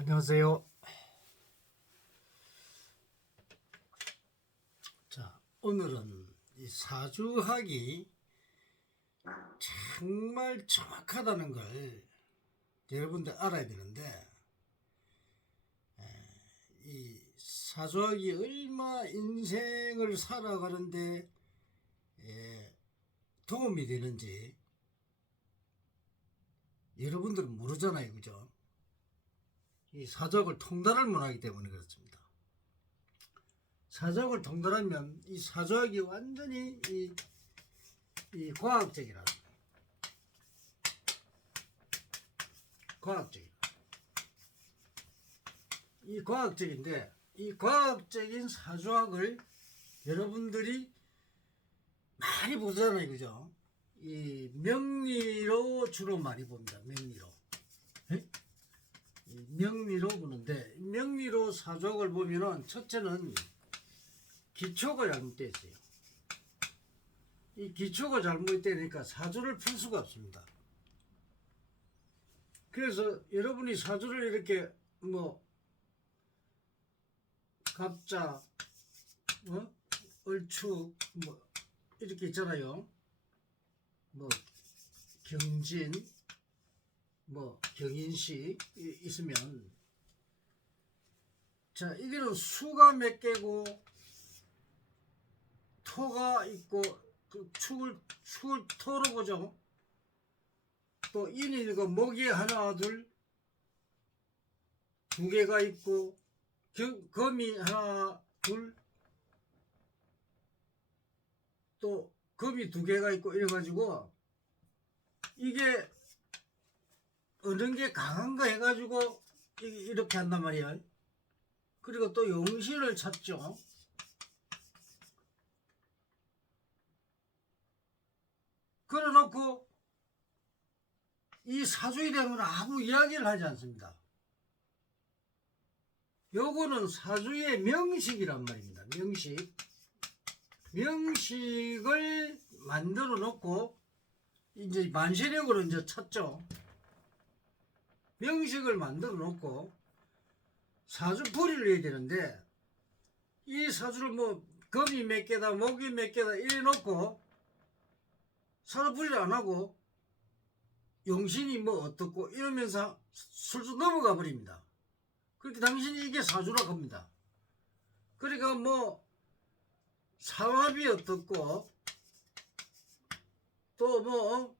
안녕하세요. 자, 오늘은 이 사주학이 정말 정확하다는 걸 여러분들 알아야 되는데, 이 사주학이 얼마 인생을 살아가는데 도움이 되는지 여러분들은 모르잖아요, 그죠? 이 사주학을 통달을 못하기 때문에 그렇습니다. 사주학을 통달하면 이 사주학이 완전히 이 과학적이라 이 과학적인데, 이 과학적인 사주학을 여러분들이 많이 보잖아요, 그죠? 이 명리로 주로 많이 봅니다. 명리로 보는데, 명리로 사주학을 보면은 첫째는 기초가 잘못되어 있어요. 이 기초가 잘못되니까 사주를 풀 수가 없습니다. 그래서 여러분이 사주를 이렇게 갑자, 얼축, 이렇게 있잖아요. 경진, 경인시 있으면, 자, 이게는 수가 몇 개고 토가 있고, 그 축을 토로 보죠. 또 인이고 목이 하나 두 개가 있고, 금이 하나 또 금이 두 개가 있고, 이래가지고 이게 어느 게 강한가 해가지고 이렇게 한단 말이야. 그리고 또 용신을 찾죠. 그래놓고 이 사주에 대한 아무 이야기를 하지 않습니다. 요거는 사주의 명식이란 말입니다. 명식을 만들어 놓고 이제 만시력으로 이제 찾죠. 명식을 만들어 놓고 사주풀이를 해야 되는데, 이 사주를 금이 몇 개다, 목이 몇 개다 이래 놓고 사주풀이를 안 하고 용신이 어떻고 이러면서 술술 넘어가 버립니다. 그렇게 당신이 이게 사주라고 합니다. 그러니까 사합이 어떻고, 또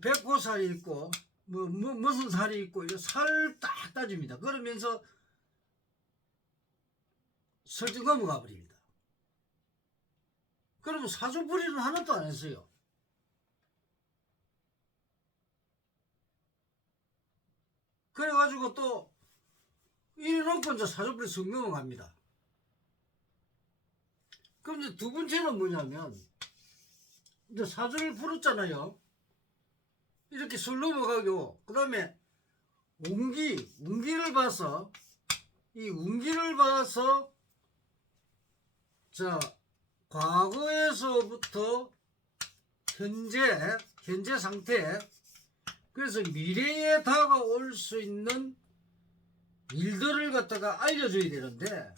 백호살이 있고, 무슨 살이 있고, 살을 딱 따집니다. 그러면서 설득 넘어가 버립니다. 그러면 사주풀이는 하나도 안 했어요. 그래가지고 또 이래 놓고 이제 사주풀이 성명을 합니다. 그럼 이제 두 번째는 뭐냐면, 이제 사주를 풀었잖아요. 이렇게 술 넘어가고, 그 다음에 운기를 봐서, 자, 과거에서부터 현재 상태, 그래서 미래에 다가올 수 있는 일들을 갖다가 알려줘야 되는데,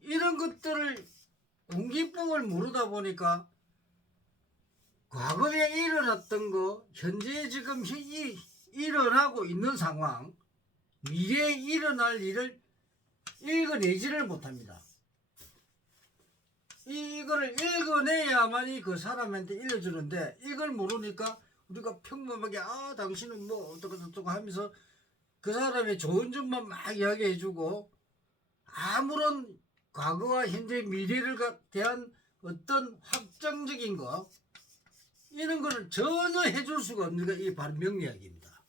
이런 것들을 운기법을 모르다 보니까 과거에 일어났던 거, 현재 지금 일어나고 있는 상황, 미래에 일어날 일을 읽어내지를 못합니다. 이거를 읽어내야만이 그 사람한테 일러주는데, 이걸 모르니까 우리가 평범하게 당신은 어떡하고 하면서 그 사람의 좋은 점만 막 이야기해주고, 아무런 과거와 현재 미래를 대한 어떤 확정적인 거, 이런 거를 전혀 해줄 수가 없는 게 이 바로 명리학입니다.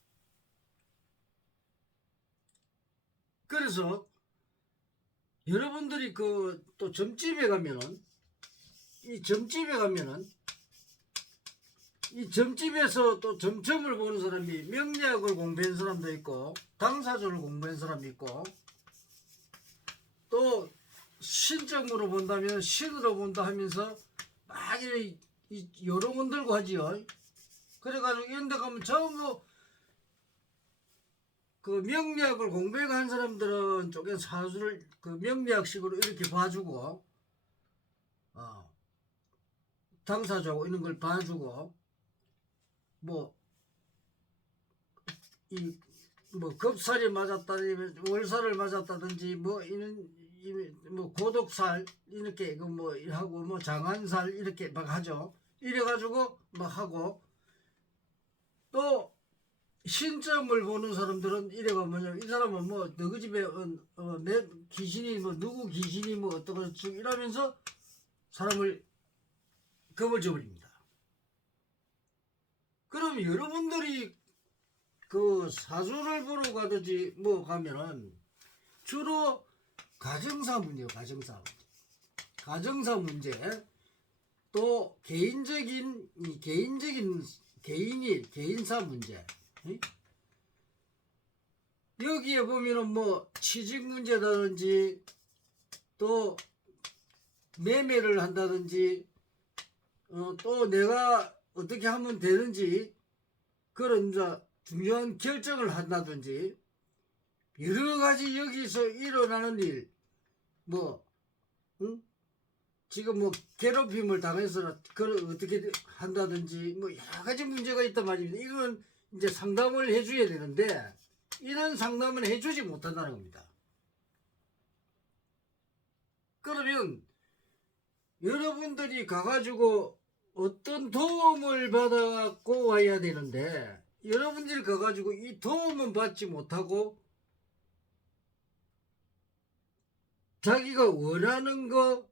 그래서 여러분들이 또 점집에 가면은, 이 점집에서 또 점점을 보는 사람이 명리학을 공부한 사람도 있고, 당사주를 공부한 사람이 있고, 또 신점으로 본다면 신으로 본다 하면서 막 요령은 들고 하지요. 그래가지고 이런 데 가면 전부 그 명리학을 공부한 사람들은 쪼개 사주를 그 명리학식으로 이렇게 봐주고 당사자고 이런 걸 봐주고 뭐 급살이 맞았다든지 월살을 맞았다든지 뭐 이런 뭐 고독살 이렇게 뭐 하고 뭐 장안살 이렇게 막 하죠. 이래가지고 막 하고 또 신점을 보는 사람들은 이래가 뭐냐 이 사람은 뭐 너희 집에 내 귀신이 뭐 누구 귀신이 뭐 어떠고 저쩌고 이러면서 사람을 겁을 줘버립니다. 그럼 여러분들이 그 사주를 보러 가든지 뭐 가면은 주로 가정사 문제요. 가정사 문제 또 개인적인 개인사 문제. 여기에 보면은 뭐 취직 문제라든지 또 매매를 한다든지 또 내가 어떻게 하면 되는지 그런 이제 중요한 결정을 한다든지 여러 가지 여기서 일어나는 일 지금 뭐 괴롭힘을 당해서 그걸 어떻게 한다든지 뭐 여러 가지 문제가 있단 말입니다. 이건 이제 상담을 해줘야 되는데 이런 상담을 해주지 못한다는 겁니다. 그러면 여러분들이 가가지고 어떤 도움을 받아갖고 와야 되는데 여러분들이 가가지고 이 도움은 받지 못하고 자기가 원하는 거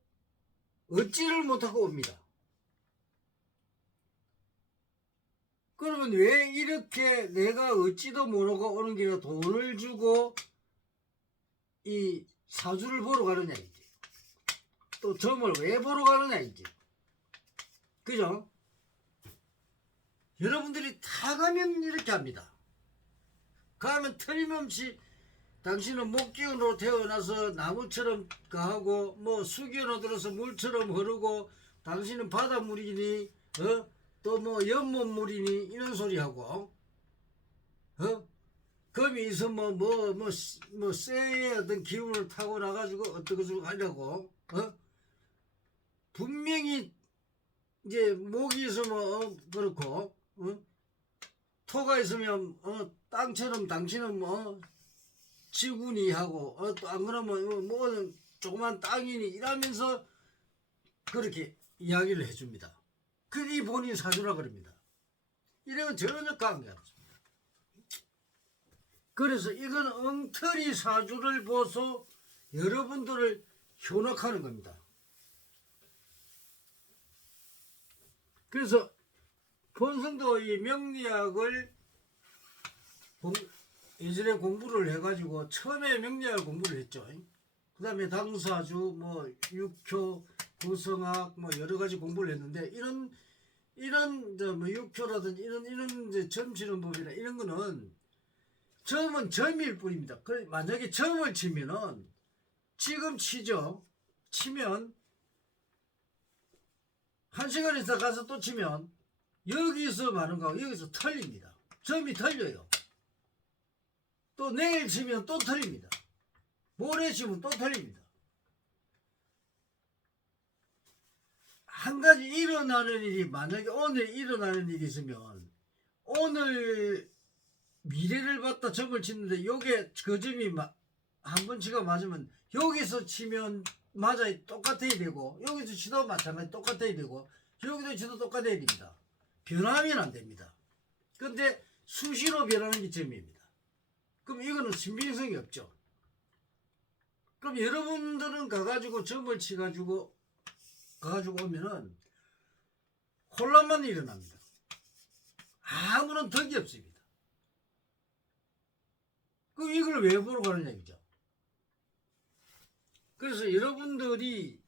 얻지를 못하고 옵니다. 그러면 왜 이렇게 내가 얻지도 못하고 오는 길에 돈을 주고 이 사주를 보러 가느냐 이제 또 점을 왜 보러 가느냐 이제 그죠? 여러분들이 다 가면 이렇게 합니다. 가면 틀림없이 당신은 목기운으로 태어나서 나무처럼 가고 뭐 수기운으로 들어서 물처럼 흐르고 당신은 바닷물이니 또 뭐 연못물이니 이런 소리 하고 검이 있으면 뭐 쇠의 어떤 기운을 타고 나가지고 어떻게 하려고 분명히 이제 목이 있으면 그렇고 토가 있으면 땅처럼 당신은 뭐 지구니 하고 또 안 그러면 뭐 조그만 땅이니 이러면서 그렇게 이야기를 해줍니다. 그게 본인 사주라 그럽니다. 이래는 전혀 관계없습니다. 그래서 이건 엉터리 사주를 보소 여러분들을 현혹하는 겁니다. 그래서 본성도 이 명리학을 예전에 공부를 해가지고 처음에 명리학을 공부를 했죠. 그 다음에 당사주, 뭐 육효, 구성학, 뭐 여러 가지 공부를 했는데 이런 뭐 육효라든지 이런 이제 점 치는 법이나 이런 거는 점은 점일 뿐입니다. 그래 만약에 점을 치면은 지금 치죠. 치면 1시간 있다 가서 또 치면 여기서 많은 거하고 여기서 틀립니다. 점이 틀려요. 또 내일 치면 또 틀립니다. 모레 치면 또 틀립니다. 한 가지 일어나는 일이 만약에 오늘 일어나는 일이 있으면 오늘 미래를 봤다 점을 치는데 요게 그 점이 한 번 치가 맞으면 여기서 치면 맞아야 똑같아야 되고 여기서 치도 마찬가지 똑같아야 되고 여기도 치도 똑같아야 됩니다. 변하면 안 됩니다. 근데 수시로 변하는 게 점입니다. 그럼 이거는 신빙성이 없죠. 그럼 여러분들은 가가지고 점을 치가지고 가가지고 오면은 혼란만 일어납니다. 아무런 덕이 없습니다. 그럼 이걸 왜 보러 가느냐 이죠. 그래서 여러분들이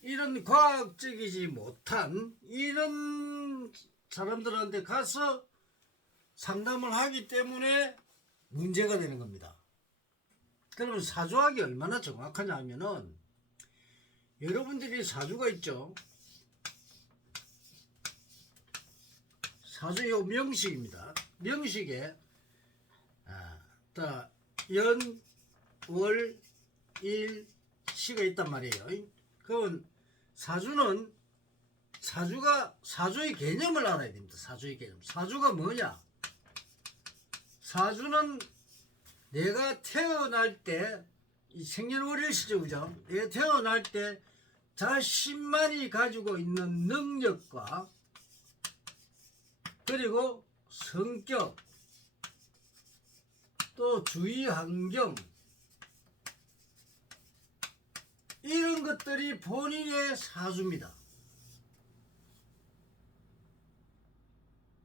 이런 과학적이지 못한 이런 사람들한테 가서 상담을 하기 때문에 문제가 되는 겁니다. 그러면 사주학이 얼마나 정확하냐 하면은 여러분들이 사주가 있죠. 사주요 명식입니다. 명식에 연, 월, 일, 시가 있단 말이에요. 그건 사주의 개념을 알아야 됩니다. 사주의 개념. 사주가 뭐냐? 사주는 내가 태어날 때, 이 생년월일시죠, 그죠? 내가 태어날 때 자신만이 가지고 있는 능력과 그리고 성격, 또 주위 환경, 이런 것들이 본인의 사주입니다.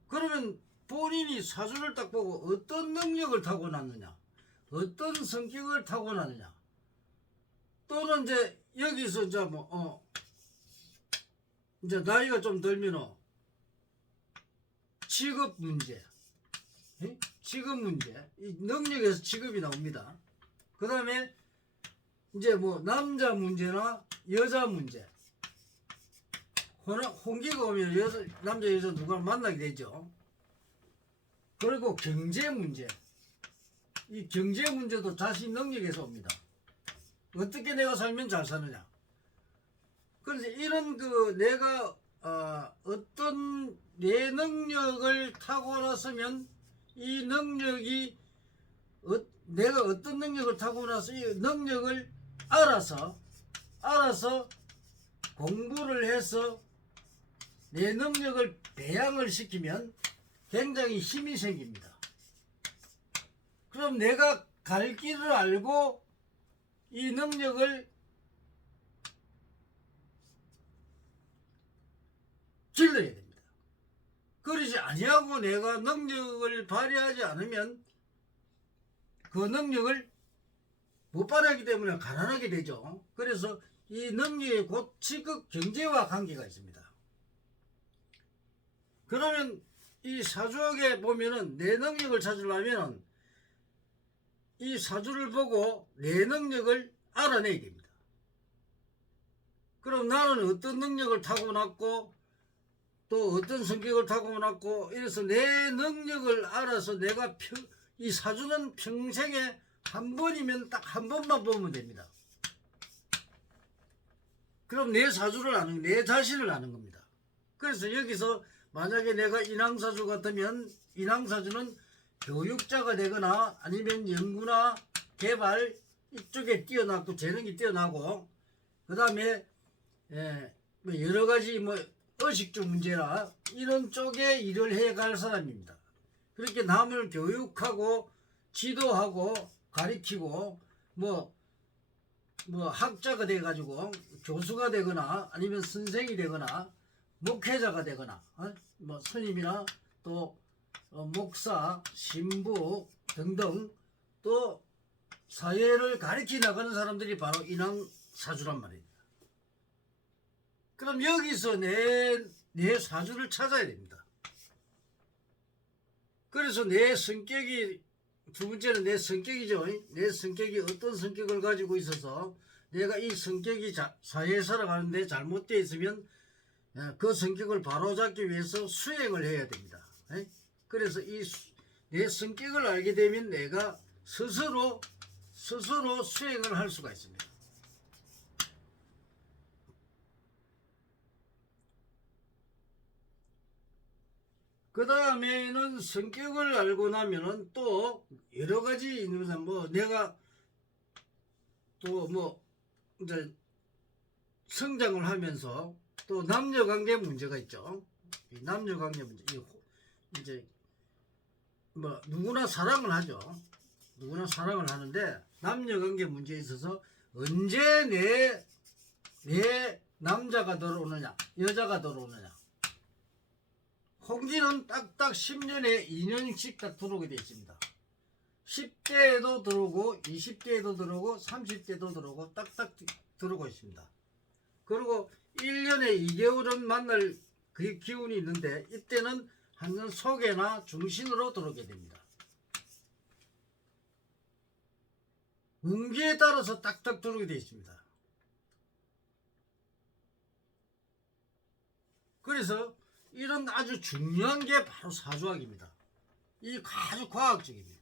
그러면 본인이 사주를 딱 보고 어떤 능력을 타고났느냐, 어떤 성격을 타고났느냐, 또는 이제 여기서 이제 이제 나이가 좀 들면 직업 문제, 직업 문제, 이 능력에서 직업이 나옵니다. 그 다음에 이제 남자 문제나 여자 문제, 홍기가 오면 남자 여자 누가 만나게 되죠. 그리고 경제 문제, 이 경제 문제도 자신 능력에서 옵니다. 어떻게 내가 살면 잘 사느냐. 그래서 이런 내가 어떤 내 능력을 타고났으면 이 능력이 내가 어떤 능력을 타고나서 이 능력을 알아서 공부를 해서 내 능력을 배양을 시키면 굉장히 힘이 생깁니다. 그럼 내가 갈 길을 알고 이 능력을 길러야 됩니다. 그러지 아니하고 내가 능력을 발휘하지 않으면 그 능력을 못 발휘하기 때문에 가난하게 되죠. 그래서 이 능력이 곧 직업 경제와 관계가 있습니다. 그러면 이 사주학에 보면은 내 능력을 찾으려면 이 사주를 보고 내 능력을 알아내야 됩니다. 그럼 나는 어떤 능력을 타고났고 또 어떤 성격을 타고났고 이래서 내 능력을 알아서 내가 이 사주는 평생에 한 번이면 딱 한 번만 보면 됩니다. 그럼 내 사주를 아는, 내 자신을 아는 겁니다. 그래서 여기서 만약에 내가 인왕사주 같으면 인왕사주는 교육자가 되거나 아니면 연구나 개발 이쪽에 뛰어나고 재능이 뛰어나고 그 다음에 여러 가지 의식주 문제나 이런 쪽에 일을 해갈 사람입니다. 그렇게 남을 교육하고 지도하고 가리키고 학자가 돼가지고 교수가 되거나 아니면 선생이 되거나 목회자가 되거나 스님이나 또 목사, 신부 등등 또 사회를 가리키 나가는 사람들이 바로 인왕사주란 말입니다. 그럼 여기서 내 사주를 찾아야 됩니다. 그래서 내 성격이 두 번째는 내 성격이죠. 내 성격이 어떤 성격을 가지고 있어서 내가 이 성격이 사회에 살아가는데 잘못되어 있으면 그 성격을 바로잡기 위해서 수행을 해야 됩니다. 그래서 내 성격을 알게 되면 내가 스스로 수행을 할 수가 있습니다. 그 다음에는 성격을 알고 나면은 또 여러 가지 있는 내가 또 이제 성장을 하면서 또 남녀관계 문제가 있죠. 이 남녀관계 문제 이제 누구나 사랑을 하죠. 누구나 사랑을 하는데 남녀관계 문제에 있어서 언제 내 남자가 들어오느냐 여자가 들어오느냐. 홍기는 딱딱 10년에 2년씩 딱 들어오게 되어 있습니다. 10대에도 들어오고 20대에도 들어오고 30대도 들어오고 딱딱 들어오고 있습니다. 그리고 1년에 2개월은 만날 그 기운이 있는데 이때는 항상 속에나 중심으로 들어오게 됩니다. 운기에 따라서 딱딱 들어오게 되어 있습니다. 그래서 이런 아주 중요한 게 바로 사주학입니다. 이 아주 과학적입니다.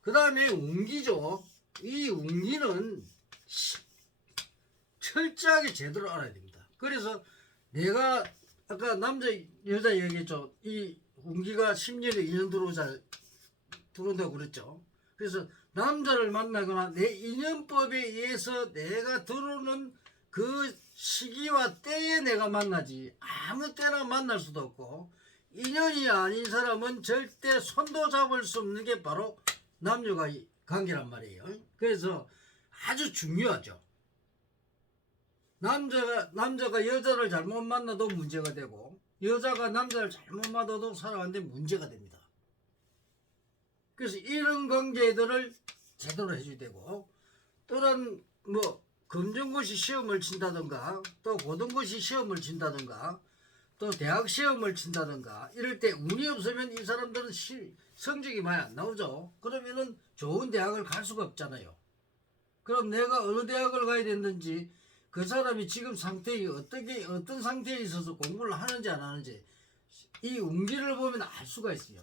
그 다음에 운기죠. 이 운기는 철저하게 제대로 알아야 됩니다. 그래서 내가 아까 남자 여자 얘기했죠. 이 운기가 10년에 2년 들어온다고 그랬죠. 그래서 남자를 만나거나 내 인연법에 의해서 내가 들어오는 그 시기와 때에 내가 만나지 아무 때나 만날 수도 없고, 인연이 아닌 사람은 절대 손도 잡을 수 없는 게 바로 남녀가 관계란 말이에요. 그래서 아주 중요하죠. 남자가 여자를 잘못 만나도 문제가 되고, 여자가 남자를 잘못 만나도 살아가는데 문제가 됩니다. 그래서 이런 관계들을 제대로 해줘야 되고, 또한 뭐 검정고시 시험을 친다든가, 또 고등고시 시험을 친다든가, 또 대학 시험을 친다든가, 이럴 때 운이 없으면 이 사람들은 성적이 많이 안 나오죠. 그러면은 좋은 대학을 갈 수가 없잖아요. 그럼 내가 어느 대학을 가야 되는지, 그 사람이 지금 상태에 어떤 상태에 있어서 공부를 하는지 안 하는지 이 운기를 보면 알 수가 있어요.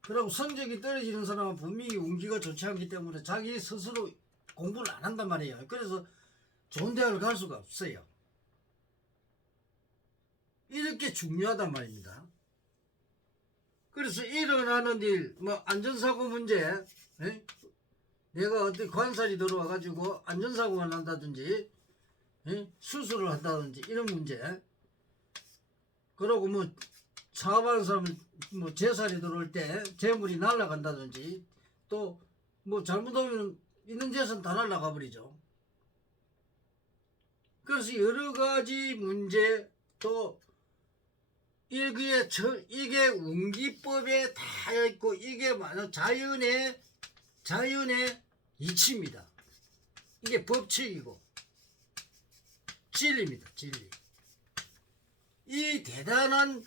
그리고 성적이 떨어지는 사람은 분명히 운기가 좋지 않기 때문에 자기 스스로 공부를 안 한단 말이에요. 그래서 좋은 대학을 갈 수가 없어요. 이렇게 중요하단 말입니다. 그래서 일어나는 일, 뭐 안전사고 문제, 에? 내가 어떤 관살이 들어와가지고 안전사고가 난다든지, 에? 수술을 한다든지 이런 문제, 그러고 뭐 사업하는 사람은 뭐 재살이 들어올 때 재물이 날아간다든지, 또 뭐 잘못하면 있는 재산 다 날아가 버리죠. 그래서 여러 가지 문제, 또 이게 운기법에 다 있고, 이게 만약 자연의 이치입니다. 이게 법칙이고 진리입니다. 진리. 이 대단한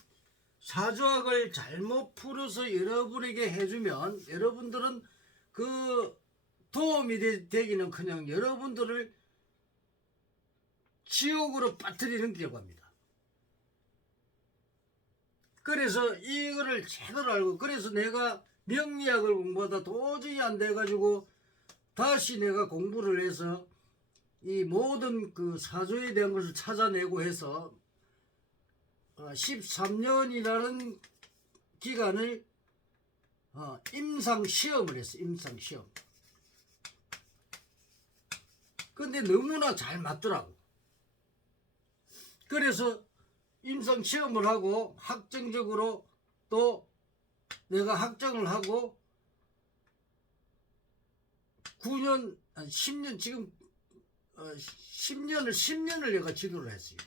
사주학을 잘못 풀어서 여러분에게 해주면 여러분들은 그 도움이 되기는커녕 여러분들을 지옥으로 빠뜨리는 결과입니다. 그래서 이거를 제대로 알고, 그래서 내가 명리학을 공부하다 도저히 안 돼가지고 다시 내가 공부를 해서 이 모든 그 사주에 대한 것을 찾아내고 해서 13년이라는 기간을 임상시험을 했어요. 임상시험. 근데 너무나 잘 맞더라고. 그래서 임상시험을 하고 학정적으로 또 내가 학정을 하고 9년, 10년, 지금 10년을 내가 지도를 했어요.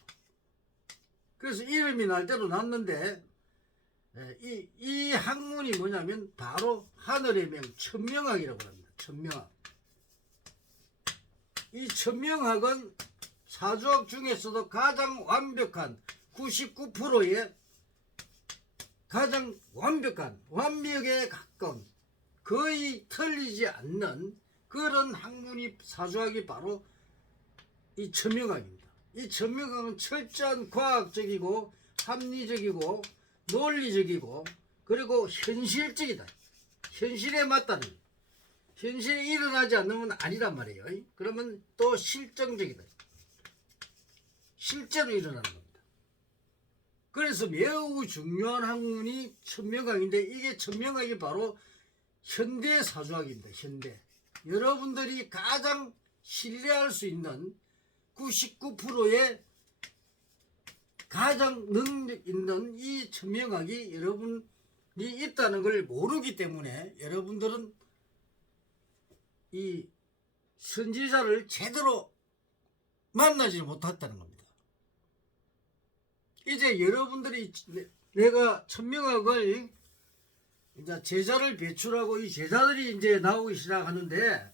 그래서 이름이 날 대로 났는데, 이 학문이 뭐냐면 바로 하늘의 명 천명학이라고 합니다. 천명학. 이 천명학은 사주학 중에서도 가장 완벽한 99%의 가장 완벽한, 완벽에 가까운, 거의 틀리지 않는 그런 학문이 사주학이 바로 이 천명학입니다. 이 천명학은 철저한 과학적이고 합리적이고 논리적이고 그리고 현실적이다. 현실에 맞다는, 현실에 일어나지 않으면 아니란 말이에요. 그러면 또 실정적이다. 실제로 일어나는 겁니다. 그래서 매우 중요한 학문이 천명학인데, 이게 천명학이 바로 현대 사주학입니다. 현대. 여러분들이 가장 신뢰할 수 있는 99%의 가장 능력 있는 이 천명학이 여러분이 있다는 걸 모르기 때문에 여러분들은 이 선지자를 제대로 만나지 못했다는 겁니다. 이제 여러분들이 내가 천명학을 이제 제자를 배출하고 이 제자들이 이제 나오기 시작하는데,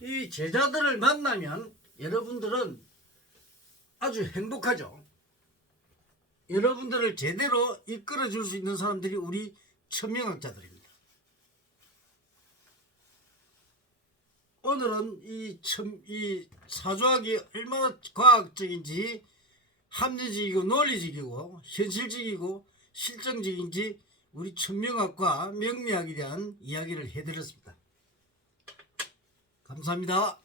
이 제자들을 만나면 여러분들은 아주 행복하죠. 여러분들을 제대로 이끌어 줄 수 있는 사람들이 우리 천명학자들입니다. 오늘은 이 사주학이 얼마나 과학적인지 합리적이고 논리적이고 현실적이고 실정적인지 우리 천명학과 명리학에 대한 이야기를 해드렸습니다. 감사합니다.